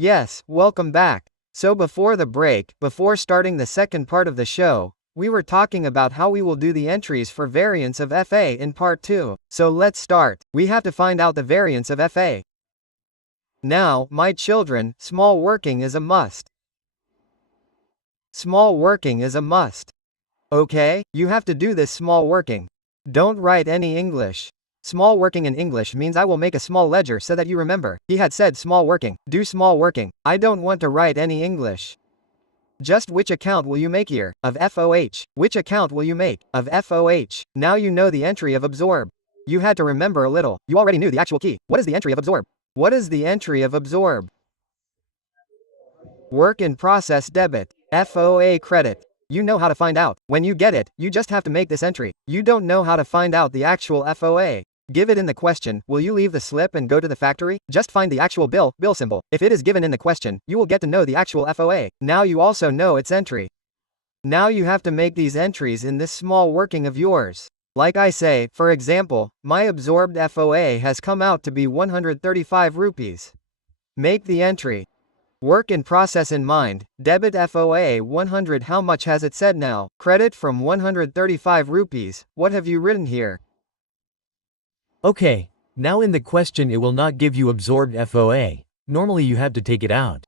Yes, welcome back. So before the break, before starting the second part of the show, we were talking about how we will do the entries for variance of FA in part 2. So let's start. We have to find out the variance of FA. Now, my children, small working is a must. Small working is a must. Okay, you have to do this small working. Don't write any English. Small working in English means I will make a small ledger so that you remember. He had said small working. Do small working. I don't want to write any English. Just which account will you make here? Of FOH. Which account will you make? Of FOH. Now you know the entry of absorb. You had to remember a little. You already knew the actual key. What is the entry of absorb? What is the entry of absorb? Work in process debit. FOA credit. You know how to find out. When you get it, you just have to make this entry. You don't know how to find out the actual FOA. Give it in the question. Will you leave the slip and go to the factory? Just find the actual bill symbol. If it is given in the question, you will get to know the actual FOA. Now you also know its entry. Now you have to make these entries in this small working of yours. Like I say, for example, my absorbed FOA has come out to be 135 rupees. Make the entry. Work in process in mind, debit FOA 100. How much has it said now? Credit from 135 rupees. What have you written here? Okay, now in the question it will not give you absorbed FOA. Normally you have to take it out.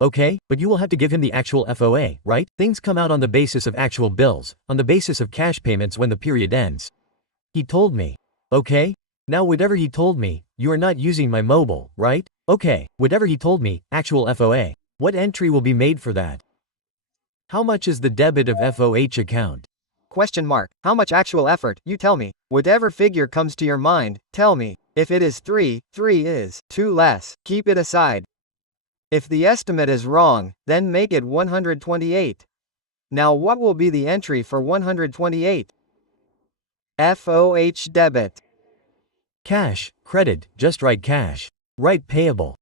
Okay, but you will have to give him the actual FOA, right? Things come out on the basis of actual bills, on the basis of cash payments when the period ends. He told me. Okay? Now whatever he told me, you are not using my mobile, right? Okay, whatever he told me, actual FOA. What entry will be made for that? How much is the debit of FOH account? Question mark. How much actual effort? You tell me. Whatever figure comes to your mind, tell me. If it is 3, 3 is 2 less. Keep it aside. If the estimate is wrong, then make it 128. Now what will be the entry for 128? FOH debit. Cash, credit, just write cash. Write payable.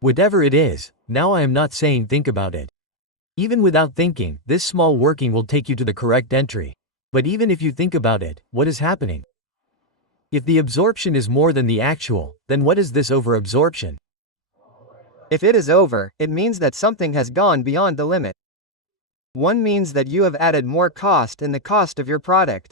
Whatever it is, now I am not saying think about it. Even without thinking, this small working will take you to the correct entry. But even if you think about it, what is happening? If the absorption is more than the actual, then what is this over-absorption? If it is over, it means that something has gone beyond the limit. One means that you have added more cost in the cost of your product.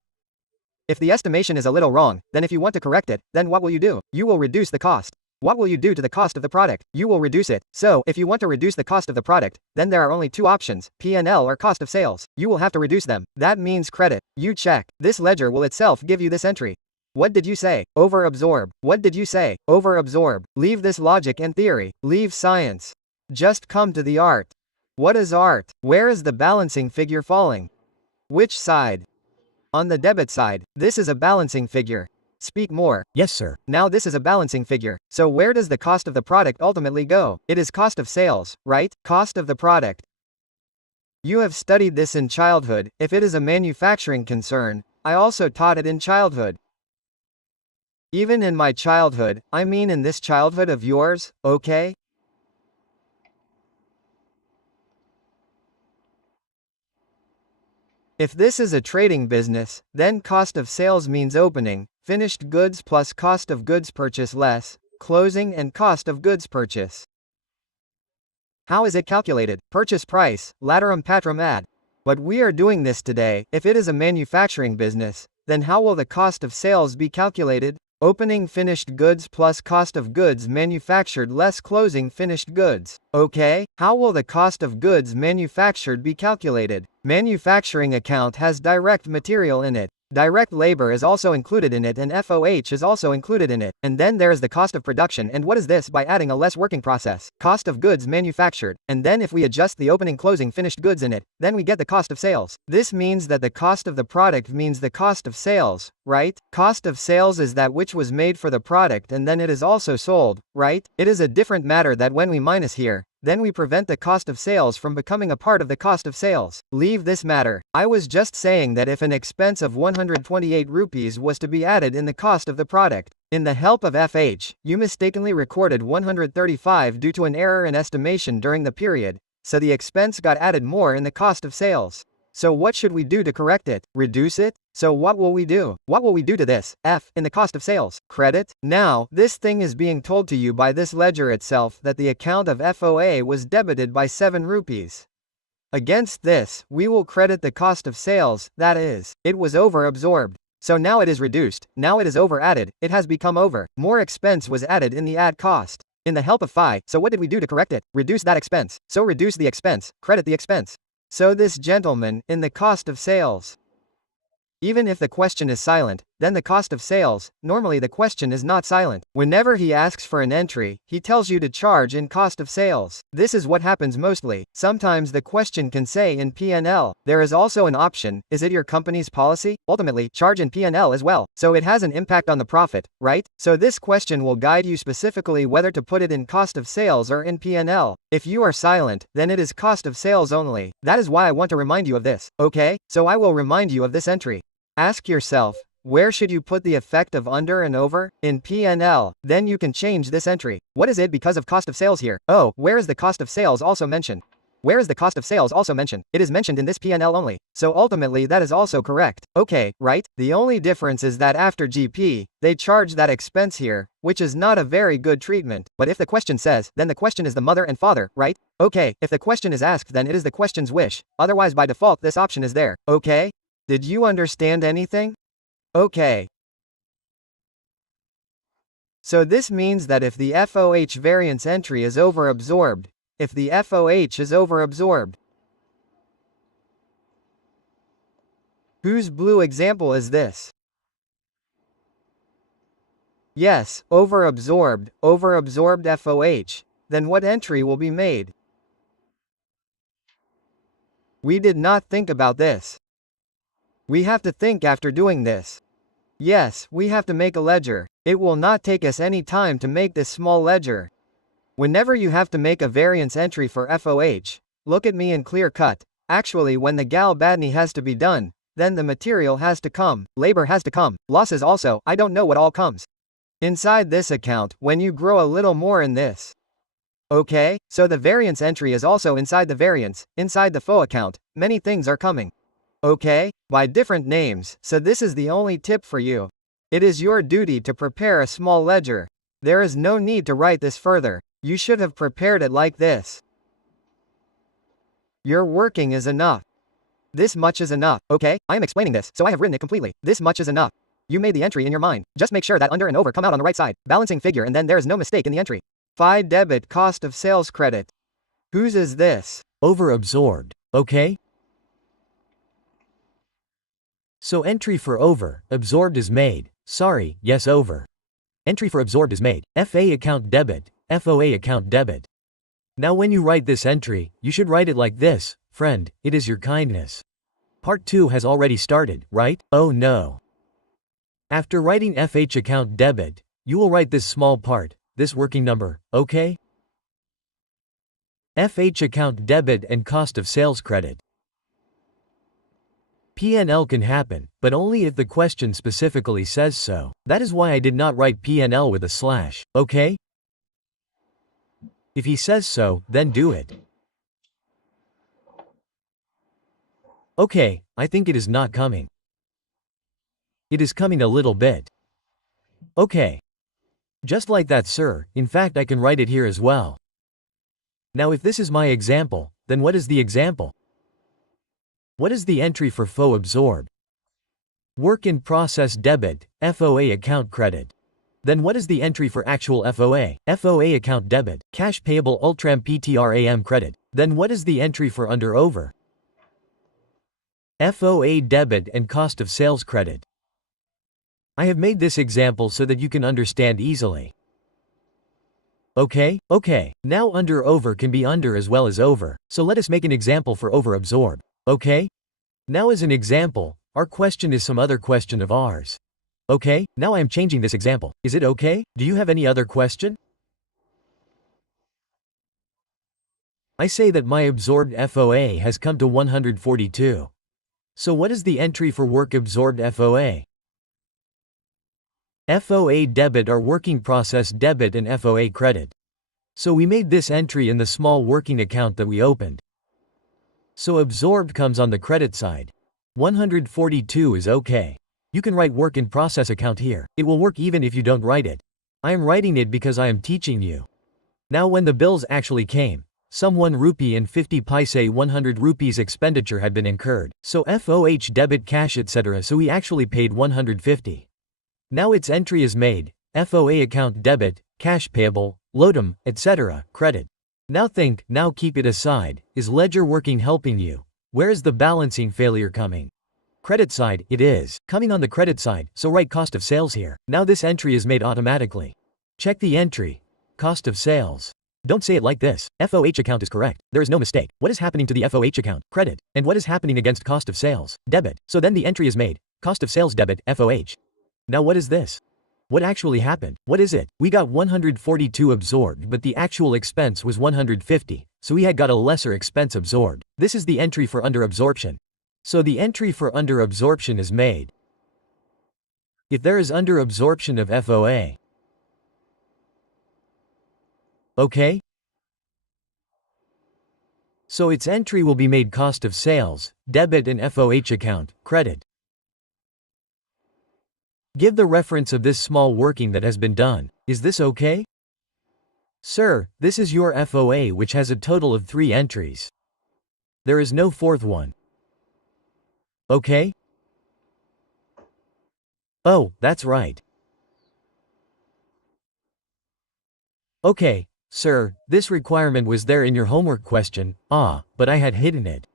If the estimation is a little wrong, then if you want to correct it, then what will you do? You will reduce the cost. What will you do to the cost of the product? You will reduce it. So, if you want to reduce the cost of the product, then there are only two options, P&L or cost of sales. You will have to reduce them. That means credit. You check. This ledger will itself give you this entry. What did you say? Over-absorb. What did you say? Over-absorb. Leave this logic and theory. Leave science. Just come to the art. What is art? Where is the balancing figure falling? Which side? On the debit side. This is a balancing figure. Speak more. Yes, sir. Now this is a balancing figure. So where does the cost of the product ultimately go? It is cost of sales, right? Cost of the product. You have studied this in childhood. If it is a manufacturing concern, I also taught it in childhood. Even in my childhood, I mean in this childhood of yours, okay? If this is a trading business, then cost of sales means opening, finished goods plus cost of goods purchase less, closing and cost of goods purchase. How is it calculated? Purchase price, laterum patrum ad. But we are doing this today. If it is a manufacturing business, then how will the cost of sales be calculated? Opening finished goods plus cost of goods manufactured less closing finished goods. Okay, how will the cost of goods manufactured be calculated? Manufacturing account has direct material in it. Direct labor is also included in it and FOH is also included in it. And then there is the cost of production, and what is this? By adding a less working process. Cost of goods manufactured. And then if we adjust the opening closing finished goods in it, then we get the cost of sales. This means that the cost of the product means the cost of sales, right? Cost of sales is that which was made for the product and then it is also sold, right? It is a different matter that when we minus here, then we prevent the cost of sales from becoming a part of the cost of sales. Leave this matter. I was just saying that if an expense of 128 rupees was to be added in the cost of the product, in the help of FH, you mistakenly recorded 135 due to an error in estimation during the period, so the expense got added more in the cost of sales. So what should we do to correct it? Reduce it? So what will we do? What will we do to this F in the cost of sales credit? Now, this thing is being told to you by this ledger itself that the account of FOA was debited by 7 rupees. Against this, we will credit the cost of sales, that is, it was over-absorbed. So now it is reduced, now it is over-added, it has become over, more expense was added in the add cost. In the help of phi, so what did we do to correct it? Reduce that expense. So reduce the expense, credit the expense. So this gentleman, in the cost of sales. Even if the question is silent, then the cost of sales, normally the question is not silent. Whenever he asks for an entry, he tells you to charge in cost of sales. This is what happens mostly. Sometimes the question can say in P&L. There is also an option, is it your company's policy? Ultimately, charge in P&L as well. So it has an impact on the profit, right? So this question will guide you specifically whether to put it in cost of sales or in P&L. If you are silent, then it is cost of sales only. That is why I want to remind you of this, okay? So I will remind you of this entry. Ask yourself, where should you put the effect of under and over? In P&L. Then you can change this entry. What is it because of cost of sales here? Oh, where is the cost of sales also mentioned? Where is the cost of sales also mentioned? It is mentioned in this P&L only. So ultimately that is also correct. Okay, right? The only difference is that after GP, they charge that expense here, which is not a very good treatment. But if the question says, then the question is the mother and father, right? Okay, if the question is asked, then it is the question's wish. Otherwise by default this option is there. Okay? Did you understand anything? Okay. So this means that if the FOH variance entry is over-absorbed, if the FOH is over-absorbed, whose blue example is this? Yes, over-absorbed FOH, then what entry will be made? We did not think about this. We have to think after doing this. Yes, we have to make a ledger. It will not take us any time to make this small ledger. Whenever you have to make a variance entry for FOH, look at me in clear cut. Actually when the gal badni has to be done, then the material has to come, labor has to come, losses also, I don't know what all comes. Inside this account, when you grow a little more in this. Okay, so the variance entry is also inside the variance, inside the FO account, many things are coming. Okay, by different names, so this is the only tip for you. It is your duty to prepare a small ledger. There is no need to write this further. You should have prepared it like this. Your working is enough. This much is enough. Okay, I am explaining this, so I have written it completely. This much is enough. You made the entry in your mind. Just make sure that under and over come out on the right side. Balancing figure and then there is no mistake in the entry. Phi debit cost of sales credit. Whose is this? Over-absorbed, okay? So entry for over-absorbed is made. Sorry, yes over. Entry for absorbed is made. FA account debit, FOA account debit. Now when you write this entry, you should write it like this, friend, it is your kindness. Part 2 has already started, right? Oh no. After writing FH account debit, you will write this small part, this working number, okay? FH account debit and cost of sales credit. P&L can happen, but only if the question specifically says so. That is why I did not write P&L with a slash, okay? If he says so, then do it. Okay, I think it is not coming. It is coming a little bit. Okay. Just like that, sir. In fact, I can write it here as well. Now if this is my example, then what is the example? What is the entry for FO absorb? Work in process debit, FOA account credit. Then what is the entry for actual FOA? FOA account debit, cash payable Ultram PTRAM credit. Then what is the entry for under over? FOA debit and cost of sales credit. I have made this example so that you can understand easily. Okay, now under over can be under as well as over, so let us make an example for over absorb. Okay? Now as an example, our question is some other question of ours. Okay, now I am changing this example. Is it okay? Do you have any other question? I say that my absorbed FOA has come to 142. So what is the entry for work absorbed FOA? FOA debit are working process debit and FOA credit. So we made this entry in the small working account that we opened. So absorbed comes on the credit side. 142 is okay. You can write work in process account here. It will work even if you don't write it. I am writing it because I am teaching you. Now when the bills actually came, some 1 rupee and 50 paise 100 rupees expenditure had been incurred. So FOH debit cash etc. So he actually paid 150. Now its entry is made, FOA account debit, cash payable, lodum, etc., credit. Now keep it aside, is ledger working helping you? Where is the balancing failure coming? Credit side, it is, coming on the credit side, so write cost of sales here. Now this entry is made automatically. Check the entry, cost of sales. Don't say it like this, FOH account is correct, there is no mistake. What is happening to the FOH account, credit, and what is happening against cost of sales, debit? So then the entry is made, cost of sales debit, FOH. Now what is this? What actually happened? What is it? We got 142 absorbed but the actual expense was 150, so we had got a lesser expense absorbed. This is the entry for under absorption. So the entry for under absorption is made. If there is under absorption of FOA. Okay? So its entry will be made cost of sales, debit and FOH account, credit. Give the reference of this small working that has been done. Is this okay? Sir, this is your FOA which has a total of 3 entries. There is no 4th one. Okay? Oh, that's right. Okay, sir, this requirement was there in your homework question, but I had hidden it.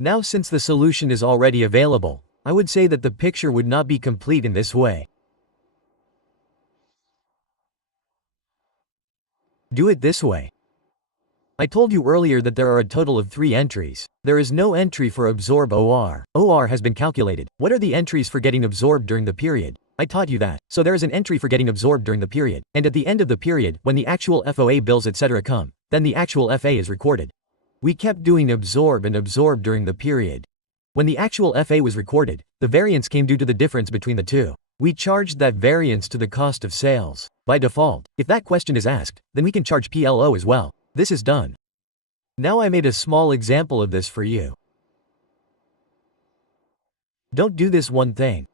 Now since the solution is already available, I would say that the picture would not be complete in this way. Do it this way. I told you earlier that there are a total of 3 entries. There is no entry for absorb OR. OR has been calculated. What are the entries for getting absorbed during the period? I taught you that. So there is an entry for getting absorbed during the period. And at the end of the period, when the actual FOA bills etc. come, then the actual FA is recorded. We kept doing absorb and absorb during the period. When the actual FA was recorded, the variance came due to the difference between the two. We charged that variance to the cost of sales. By default, if that question is asked, then we can charge PLO as well. This is done. Now I made a small example of this for you. Don't do this one thing.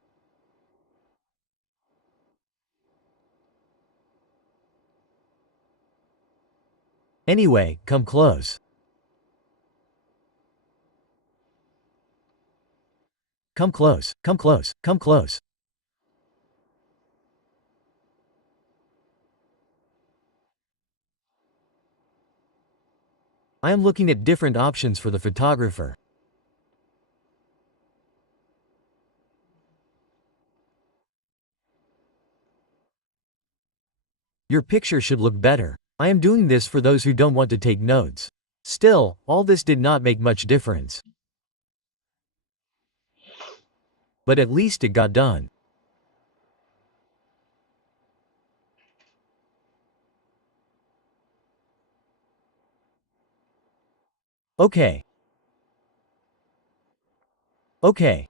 Anyway, come close. Come close, come close, come close. I am looking at different options for the photographer. Your picture should look better. I am doing this for those who don't want to take notes. Still, all this did not make much difference. But at least it got done. Okay. Okay.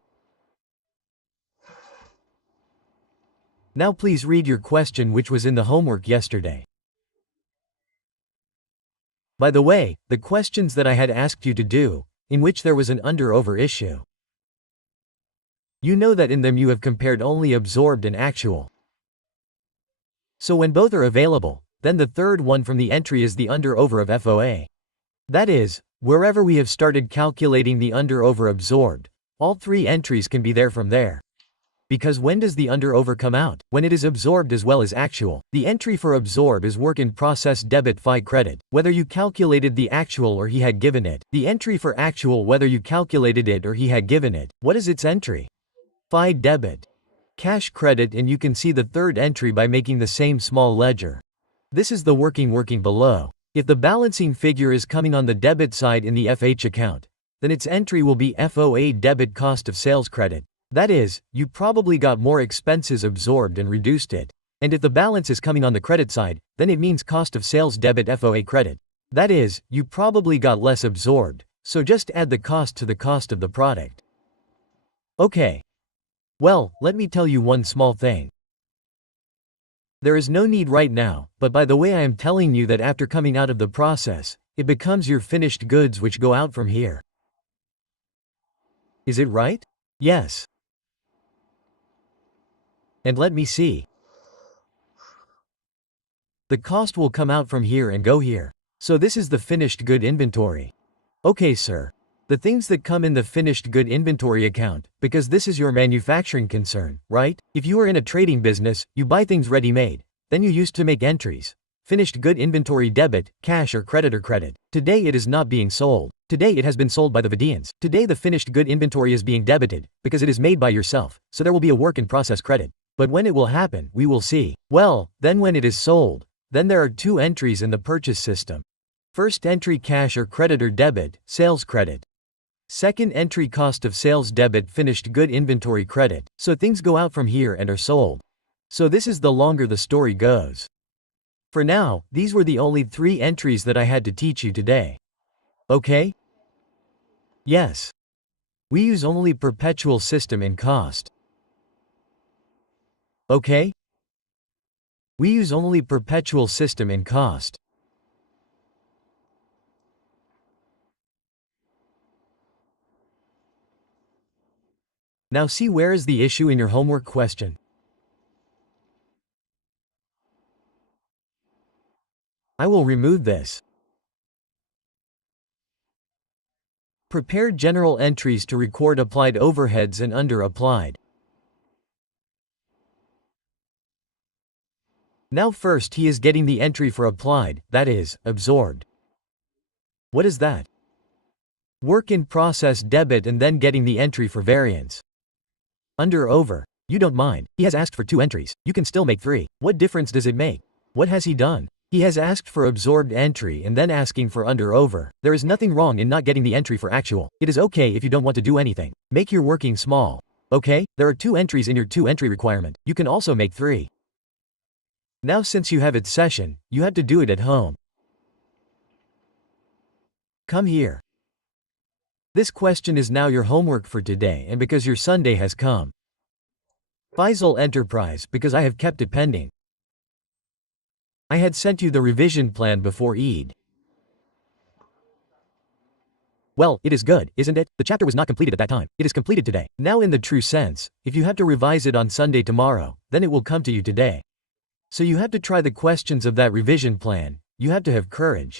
Now please read your question which was in the homework yesterday. By the way, the questions that I had asked you to do, in which there was an under-over issue. You know that in them you have compared only absorbed and actual. So when both are available, then the third one from the entry is the under-over of FOA. That is, wherever we have started calculating the under-over absorbed, all 3 entries can be there from there. Because when does the under-over come out? When it is absorbed as well as actual. The entry for absorb is work in process debit FI credit, whether you calculated the actual or he had given it. The entry for actual whether you calculated it or he had given it. What is its entry? FI debit. Cash credit, and you can see the third entry by making the same small ledger. This is the working below. If the balancing figure is coming on the debit side in the FH account, then its entry will be FOA debit cost of sales credit. That is, you probably got more expenses absorbed and reduced it. And if the balance is coming on the credit side, then it means cost of sales debit FOA credit. That is, you probably got less absorbed, so just add the cost to the cost of the product. Okay. Well, let me tell you one small thing. There is no need right now, but by the way I am telling you that after coming out of the process, it becomes your finished goods which go out from here. Is it right? Yes. And let me see. The cost will come out from here and go here. So this is the finished good inventory. Okay, sir. The things that come in the finished good inventory account, because this is your manufacturing concern, right? If you are in a trading business, you buy things ready-made. Then you used to make entries. Finished good inventory debit, cash or credit. Today it is not being sold. Today it has been sold by the Vidians. Today the finished good inventory is being debited, because it is made by yourself, so there will be a work in process credit. But when it will happen, we will see. Well, then when it is sold, then there are two entries in the purchase system. First entry cash or debit, sales credit. Second entry cost of sales debit, finished good inventory credit. So things go out from here and are sold. So this is the longer the story goes. For now, these were the only 3 entries that I had to teach you today. Okay? Yes. We use only perpetual system in cost. Okay? We use only perpetual system in cost. Now see where is the issue in your homework question. I will remove this. Prepare general entries to record applied overheads and under-applied. Now first he is getting the entry for applied, that is, absorbed. What is that? Work in process debit and then getting the entry for variance. Under-over. You don't mind. He has asked for 2 entries. You can still make 3. What difference does it make? What has he done? He has asked for absorbed entry and then asking for under-over. There is nothing wrong in not getting the entry for actual. It is okay if you don't want to do anything. Make your working small. Okay? There are 2 entries in your 2 entry requirement. You can also make 3. Now since you have it session, you have to do it at home. Come here. This question is now your homework for today and because your Sunday has come. Faisal Enterprise, because I have kept it pending. I had sent you the revision plan before Eid. Well, it is good, isn't it? The chapter was not completed at that time. It is completed today. Now in the true sense, if you have to revise it on Sunday tomorrow, then it will come to you today. So you have to try the questions of that revision plan. You have to have courage.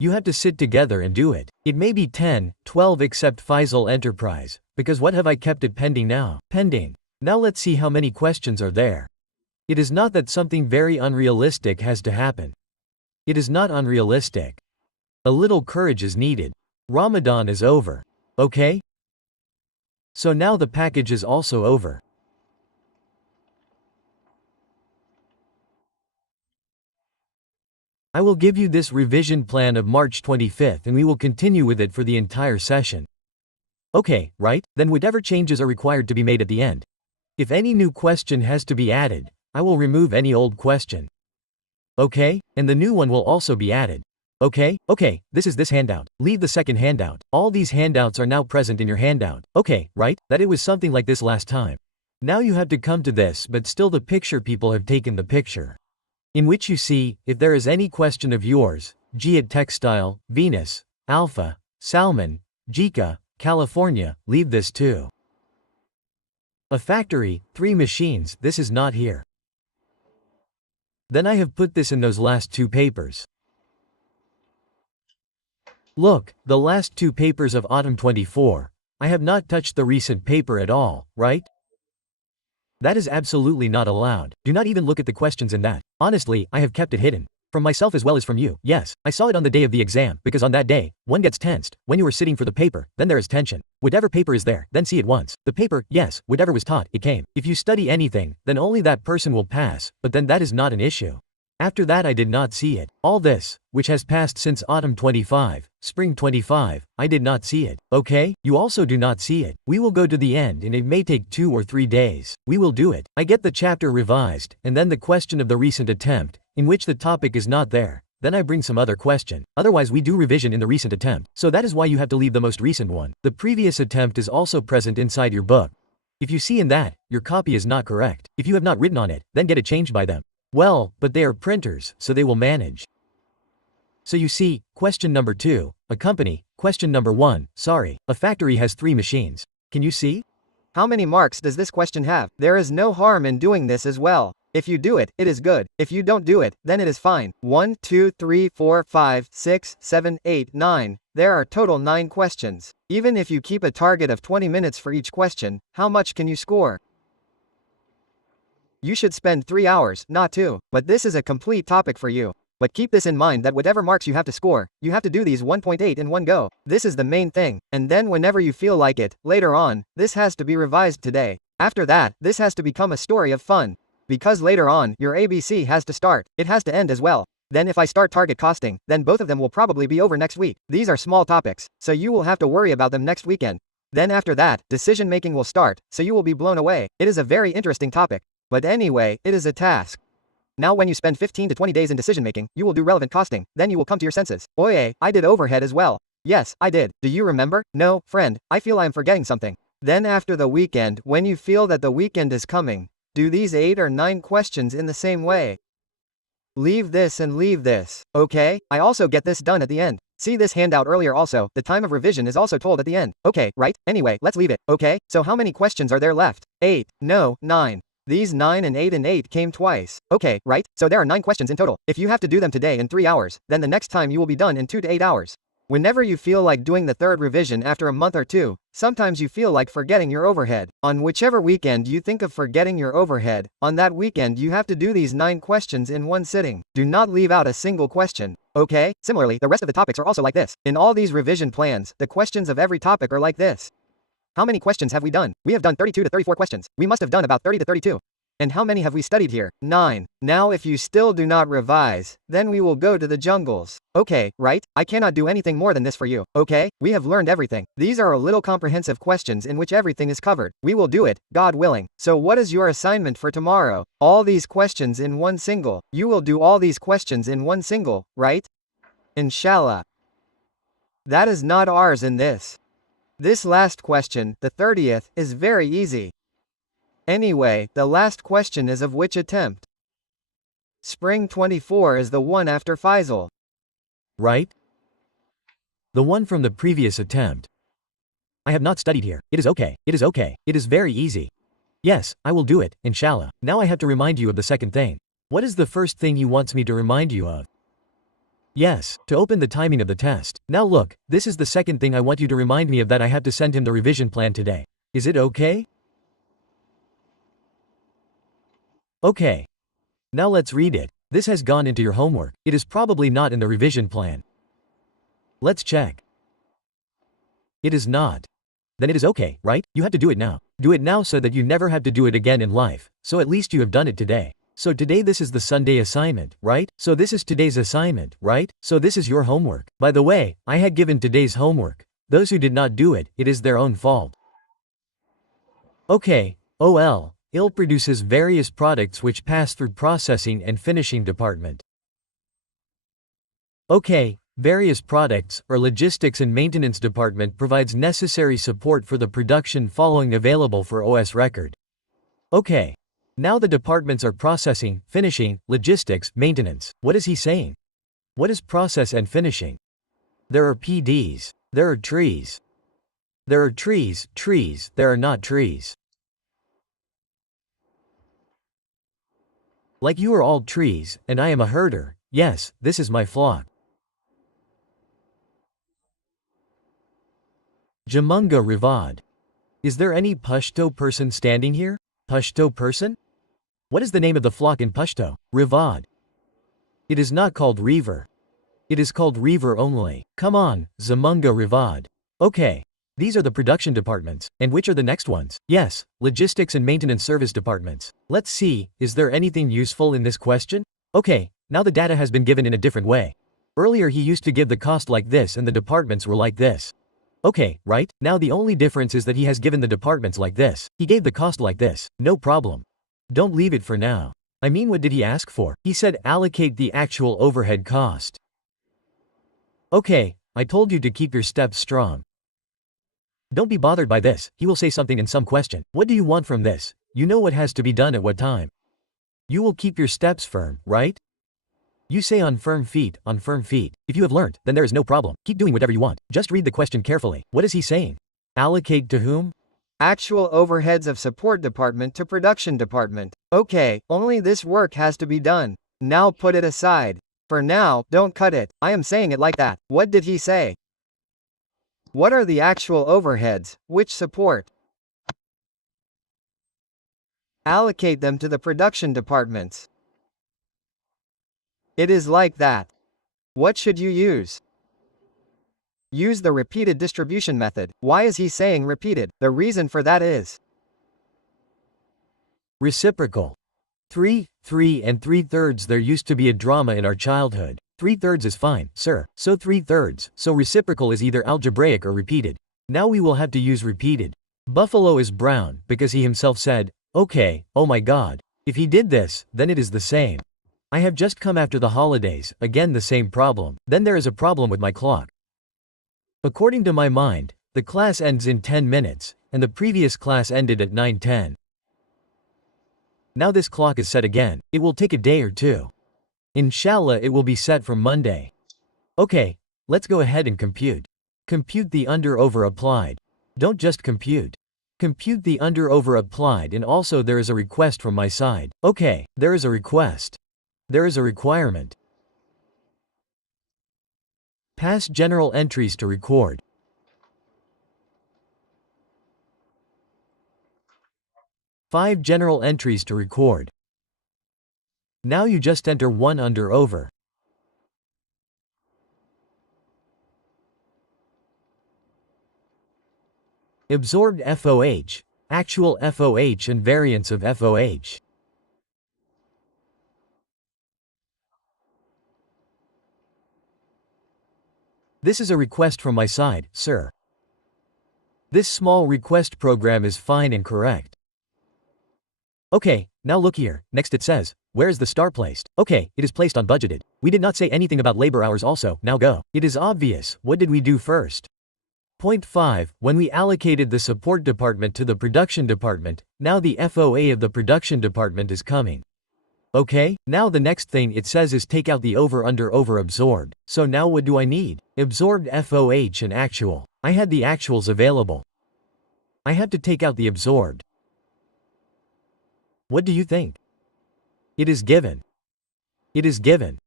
You have to sit together and do it. It may be 10, 12 except Faisal Enterprise, because what have I kept it pending now? Pending. Now let's see how many questions are there. It is not that something very unrealistic has to happen. It is not unrealistic. A little courage is needed. Ramadan is over. Okay? So now the package is also over. I will give you this revision plan of March 25th and we will continue with it for the entire session. Okay, right? Then whatever changes are required to be made at the end. If any new question has to be added, I will remove any old question. Okay? And the new one will also be added. Okay, this is this handout. Leave the second handout. All these handouts are now present in your handout. Okay, right? That it was something like this last time. Now you have to come to this, but still the picture people have taken the picture. In which you see, if there is any question of yours, Jihad Textile, Venus, Alpha, Salmon, Jika, California, leave this too. A factory, 3 machines, this is not here. Then I have put this in those last 2 papers. Look, the last 2 papers of autumn 24. I have not touched the recent paper at all, right? That is absolutely not allowed. Do not even look at the questions in that. Honestly, I have kept it hidden. From myself as well as from you. Yes, I saw it on the day of the exam, because on that day, one gets tensed. When you are sitting for the paper, then there is tension. Whatever paper is there, then see it once. The paper, yes, whatever was taught, it came. If you study anything, then only that person will pass, but then that is not an issue. After that I did not see it. All this, which has passed since autumn 25, spring 25, I did not see it. Okay? You also do not see it. We will go to the end and it may take 2 or 3 days. We will do it. I get the chapter revised, and then the question of the recent attempt, in which the topic is not there. Then I bring some other question. Otherwise we do revision in the recent attempt. So that is why you have to leave the most recent one. The previous attempt is also present inside your book. If you see in that, your copy is not correct. If you have not written on it, then get it changed by them. Well, but they are printers, so they will manage. So you see, question number 2, a company, question number 1, sorry, a factory has 3 machines. Can you see? How many marks does this question have? There is no harm in doing this as well. If you do it, it is good. If you don't do it, then it is fine. 1, 2, 3, 4, 5, 6, 7, 8, 9. There are total 9 questions. Even if you keep a target of 20 minutes for each question, how much can you score? You should spend 3 hours, not 2. But this is a complete topic for you. But keep this in mind that whatever marks you have to score, you have to do these 1.8 in one go. This is the main thing. And then whenever you feel like it, later on, this has to be revised today. After that, this has to become a story of fun. Because later on, your ABC has to start. It has to end as well. Then if I start target costing, then both of them will probably be over next week. These are small topics, so you will have to worry about them next weekend. Then after that, decision making will start, so you will be blown away. It is a very interesting topic. But anyway, it is a task. Now when you spend 15 to 20 days in decision making, you will do relevant costing, then you will come to your senses. Oye, I did overhead as well. Yes, I did. Do you remember? No, friend, I feel I am forgetting something. Then after the weekend, when you feel that the weekend is coming, do these 8 or 9 questions in the same way. Leave this and leave this, okay? I also get this done at the end. See this handout earlier also, the time of revision is also told at the end. Okay, right? Anyway, let's leave it, okay? So how many questions are there left? 8. No, 9. These 9 and 8 and 8 came twice. Okay, right? So there are 9 questions in total. If you have to do them today in 3 hours, then the next time you will be done in 2 to 8 hours. Whenever you feel like doing the third revision after a month or 2, sometimes you feel like forgetting your overhead. On whichever weekend you think of forgetting your overhead, on that weekend you have to do these 9 questions in one sitting. Do not leave out a single question. Okay? Similarly, the rest of the topics are also like this. In all these revision plans, the questions of every topic are like this. How many questions have we done? We have done 32 to 34 questions. We must have done about 30 to 32. And how many have we studied here? 9. Now if you still do not revise, then we will go to the jungles. Okay, right? I cannot do anything more than this for you, okay? We have learned everything. These are a little comprehensive questions in which everything is covered. We will do it, God willing. So what is your assignment for tomorrow? All these questions in one single. You will do all these questions in one single, right? Inshallah. That is not ours in this. This last question, the 30th, is very easy. Anyway, the last question is of which attempt? Spring 24 is the one after Faisal. Right? The one from the previous attempt. I have not studied here. It is okay. It is okay. It is very easy. Yes, I will do it, inshallah. Now I have to remind you of the second thing. What is the first thing he wants me to remind you of? Yes, to open the timing of the test. Now look, this is the second thing I want you to remind me of, that I have to send him the revision plan today. Is it okay? Okay. Now let's read it. This has gone into your homework. It is probably not in the revision plan. Let's check. It is not. Then it is okay, right? You have to do it now. Do it now so that you never have to do it again in life. So at least you have done it today. So today this is the Sunday assignment, right? So this is today's assignment, right? So this is your homework. By the way, I had given today's homework. Those who did not do it, it is their own fault. Okay, IL produces various products which pass through processing and finishing department. Okay, various products or logistics and maintenance department provides necessary support for the production following available for OS record. Okay. Now the departments are processing, finishing, logistics, maintenance. What is he saying? What is process and finishing? There are PDs. There are trees. There are trees, there are not trees. Like you are all trees, and I am a herder. Yes, this is my flock. Jamunga Rivad. Is there any Pashto person standing here? Pashto person? What is the name of the flock in Pashto? Rivad. It is not called Reaver. It is called Reaver only. Come on, Zamunga Rivad. Okay. These are the production departments. And which are the next ones? Yes, logistics and maintenance service departments. Let's see, is there anything useful in this question? Okay, now the data has been given in a different way. Earlier he used to give the cost like this and the departments were like this. Okay, right? Now the only difference is that he has given the departments like this. He gave the cost like this. No problem. Don't leave it for now. I mean, what did he ask for? He said allocate the actual overhead cost. Okay, I told you to keep your steps strong. Don't be bothered by this. He will say something in some question. What do you want from this? You know what has to be done at what time. You will keep your steps firm, right? You say on firm feet, on firm feet. If you have learned, then there is no problem. Keep doing whatever you want. Just read the question carefully. What is he saying? Allocate to whom? Actual overheads of support department to production department. Okay, only this work has to be done. Now put it aside. For now, don't cut it. I am saying it like that. What did he say? What are the actual overheads, which support? Allocate them to the production departments. It is like that. What should you use? Use the repeated distribution method. Why is he saying repeated? The reason for that is reciprocal. 3, 3 and 3/3. There used to be a drama in our childhood. 3/3 is fine, sir. So 3/3. So reciprocal is either algebraic or repeated. Now we will have to use repeated. Buffalo is brown because he himself said, okay, oh my god. If he did this, then it is the same. I have just come after the holidays, again the same problem. Then there is a problem with my clock. According to my mind, the class ends in 10 minutes, and the previous class ended at 9:10. Now this clock is set again. It will take a day or two. Inshallah it will be set for Monday. Okay, let's go ahead and compute. Compute the under-over applied. Don't just compute. Compute the under-over applied, and also there is a request from my side. Okay, there is a request. There is a requirement. Pass general entries to record. Five general entries to record. Now you just enter one under-over. Absorbed FOH, actual FOH and variance of FOH. This is a request from my side, sir. This small request program is fine and correct. Okay, now look here. Next it says, where is the star placed? Okay, it is placed on budgeted. We did not say anything about labor hours also. Now go. It is obvious. What did we do first? Point 5. When we allocated the support department to the production department, now the FOA of the production department is coming. Okay, now the next thing it says is take out the over absorbed. So now what do I need? Absorbed FOH and actual. I had the actuals available. I had to take out the absorbed. What do you think? It is given. It is given.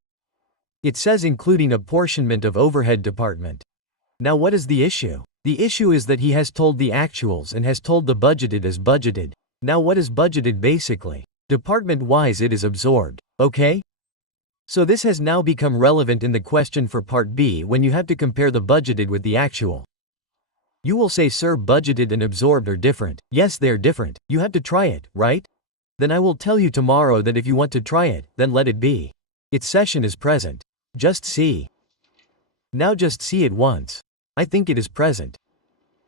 It says including apportionment of overhead department. Now what is the issue? The issue is that he has told the actuals and has told the budgeted as budgeted. Now what is budgeted basically? Department-wise it is absorbed, okay? So this has now become relevant in the question for part B when you have to compare the budgeted with the actual. You will say, sir, budgeted and absorbed are different. Yes, they are different. You have to try it, right? Then I will tell you tomorrow that if you want to try it, then let it be. Its session is present. Just see. Now just see it once. I think it is present.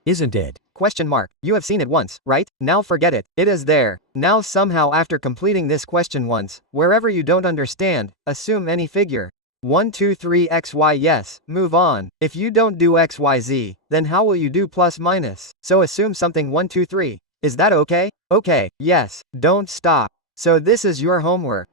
Isn't it? Question mark. You have seen it once, right? Now forget it. It is there. Now somehow after completing this question once, wherever you don't understand, assume any figure. 1 2 3 xy yes, move on. If you don't do xyz, then how will you do plus minus? So assume something 1 2 3. Is that okay? Okay, yes, don't stop. So this is your homework.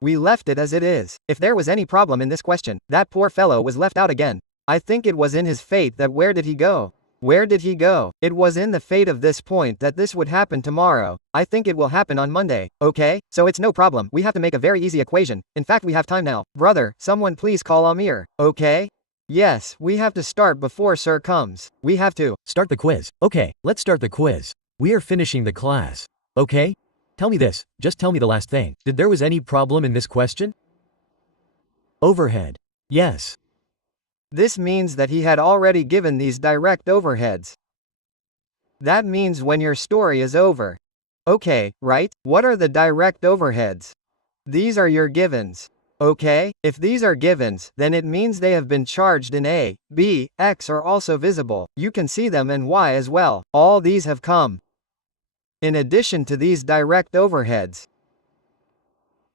We left it as it is. If there was any problem in this question, that poor fellow was left out again. I think it was in his fate that where did he go? Where did he go? It was in the fate of this point that this would happen tomorrow. I think it will happen on Monday, okay? So it's no problem. We have to make a very easy equation. In fact, we have time now. Brother, someone please call Umair, okay? Yes, we have to start before sir comes. We have to start the quiz. Okay, let's start the quiz. We are finishing the class. Okay? Tell me this, just tell me the last thing. Did there was any problem in this question? Overhead. Yes. This means that he had already given these direct overheads. That means when your story is over. Okay, right? What are the direct overheads? These are your givens. Okay? If these are givens, then it means they have been charged in A, B, X are also visible. You can see them in Y as well. All these have come. In addition to these direct overheads,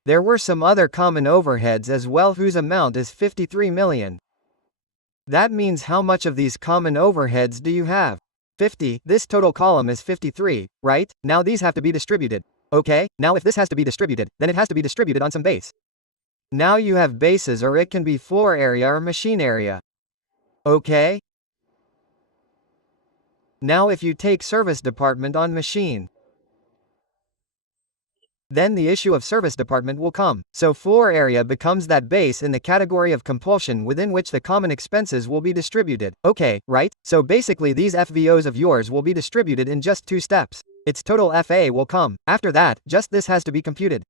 there were some other common overheads as well whose amount is 53 million. That means how much of these common overheads do you have? 50, this total column is 53, right? Now these have to be distributed. Okay, now if this has to be distributed, then it has to be distributed on some base. Now you have bases, or it can be floor area or machine area. Okay? Now if you take service department on machine, then the issue of service department will come. So floor area becomes that base in the category of compulsion within which the common expenses will be distributed. Okay, right? So basically these FVOs of yours will be distributed in just 2 steps. Its total FA will come. After that, just this has to be computed.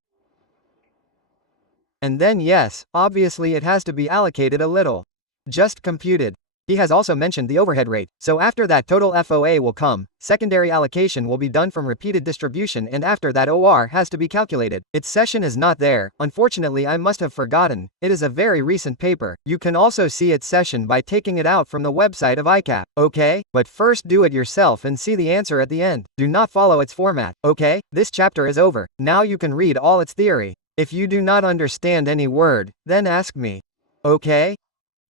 And then yes, obviously it has to be allocated a little. Just computed. He has also mentioned the overhead rate, so after that total FOA will come, secondary allocation will be done from repeated distribution, and after that OR has to be calculated. Its session is not there, unfortunately I must have forgotten, it is a very recent paper. You can also see its session by taking it out from the website of CAF, okay? But first do it yourself and see the answer at the end. Do not follow its format, okay? This chapter is over, now you can read all its theory. If you do not understand any word, then ask me. Okay?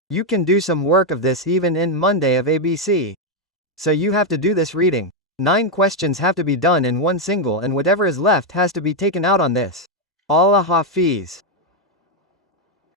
You can do some work of this even in Monday of ABC. So you have to do this reading. 9 questions have to be done in one single, and whatever is left has to be taken out on this. Allah Hafiz.